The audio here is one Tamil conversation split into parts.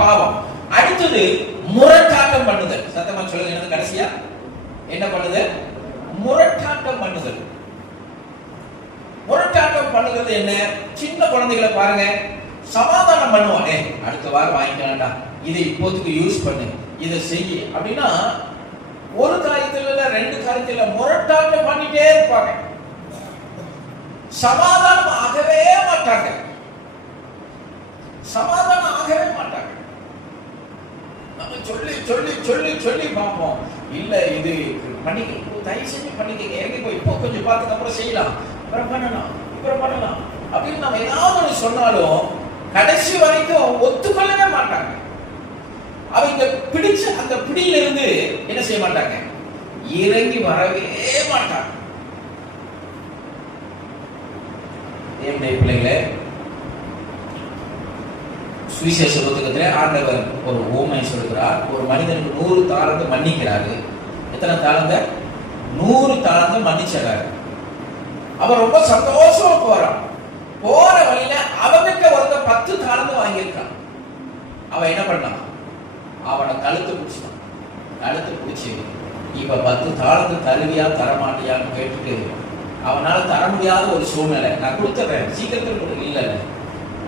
பாவம். அடுத்தது முரட்டாட்டம் பண்ணுதல். சத்தமா சொல்லுங்க கடைசியா? என்ன பண்ணுது? முரட்டாட்டம் பண்ணுதல். முரட்டாட்டம் பண்ணுறது என்ன? சின்ன குழந்தைகளை பாருங்க. சமாதானம் பண்ணுவானே அடுத்த வாரம் வாங்கிக்கலாம்டா. இதை இப்போதைக்கு யூஸ் பண்ணு. இதை செய்ய அப்படின்னா ஒரு காரியத்துல இல்ல ரெண்டு காரியத்துல முரட்டாட்டம் பண்ணிட்டே இருப்பாங்க. சமாதானம் ஆகவே மாட்டாங்க. சமாதானம் ஆகவே மாட்டாங்க. நம்ம சொல்லி சொல்லி சொல்லி சொல்லி பார்ப்போம். இல்ல இது பண்ணிக்க தயவு செஞ்சு பண்ணிக்கங்க இறங்கி போய் இப்போ கொஞ்சம் பார்த்துக்கு அப்புறம் செய்யலாம். அப்புறம் பண்ணலாம். அப்புறம் பண்ணலாம். அப்படின்னு நம்ம ஏதாவது ஒன்று சொன்னாலும் கடைசி வரைக்கும் ஒத்துக்கொள்ளவே மாட்டாங்க. அவங்க பிடிச்ச அந்த பிடியில இருந்து என்ன செய்ய மாட்டாங்க? இறங்கி வரவே மாட்டாங்க. என்னுடைய பிள்ளைங்களே சுவிசேஷ புத்தகத்திலே ஆண்டவர் ஒரு ஊமை சொல்கிறார். ஒரு மனிதனுக்கு நூறு தாளந்து மன்னிக்கிறாரு. எத்தனை தாளந்த நூறு தாளந்து மன்னிச்சிடறாரு. அவன் ரொம்ப சந்தோஷமா போறான். போற வழியில அவனுக்கு ஒருத்த பத்து தாளந்து வாங்கியிருக்கான். அவன் என்ன பண்ணான்? அவனை கழுத்து பிடிச்சான் கழுத்து பிடிச்சி இப்ப பத்து தாளந்து தருவியா தரமாட்டியான்னு கேட்டுட்டு அவனால தர முடியாத ஒரு சூழ்நிலை. நான் கொடுத்துறேன் சீக்கிரத்தில் இல்லை.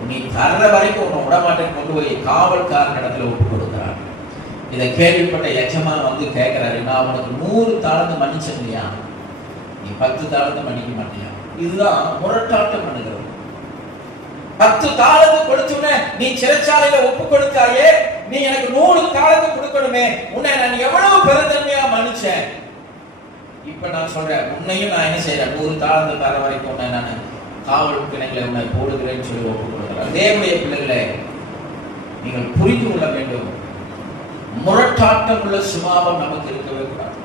நீ தர்ற வரைக்கும் உன்னை விட கொண்டு போய் காவல்காரன் இடத்துல ஒப்பு கொடுக்குறான். இதை கேள்விப்பட்ட எச்சமான் வந்து கேட்கிறாரு நான் உனக்கு நூறு தாளந்து மன்னிச்சிருந்தியா இல்லையா நீ பத்து தாளந்து மன்னிக்க மாட்டியா? இதுதான் முரட்டாட்டம் பண்ணுகிறது. பத்து தாளத்து கொடுத்துன நீ சிறைச்சாலையில ஒப்பு கொடுத்தாயே நீ எனக்கு நூறு தாளத்து கொடுக்கணுமே. உன்னை நான் எவ்வளவு பெருந்தன்மையா மன்னிச்சேன்? இப்ப நான் சொல்றேன் உன்னையும் நான் என்ன செய்யறேன் நூறு தாளத்து தர வரைக்கும் உன்னை நான் காவல் பிணைகளை உன்னை போடுகிறேன்னு சொல்லி ஒப்பு கொடுக்கிறேன் தேவனுடைய பிள்ளைகளை நீங்கள் புரிந்து கொள்ள வேண்டும். முரட்டாட்டம் உள்ள சுபாவம் நமக்கு இருக்கவே கூடாது.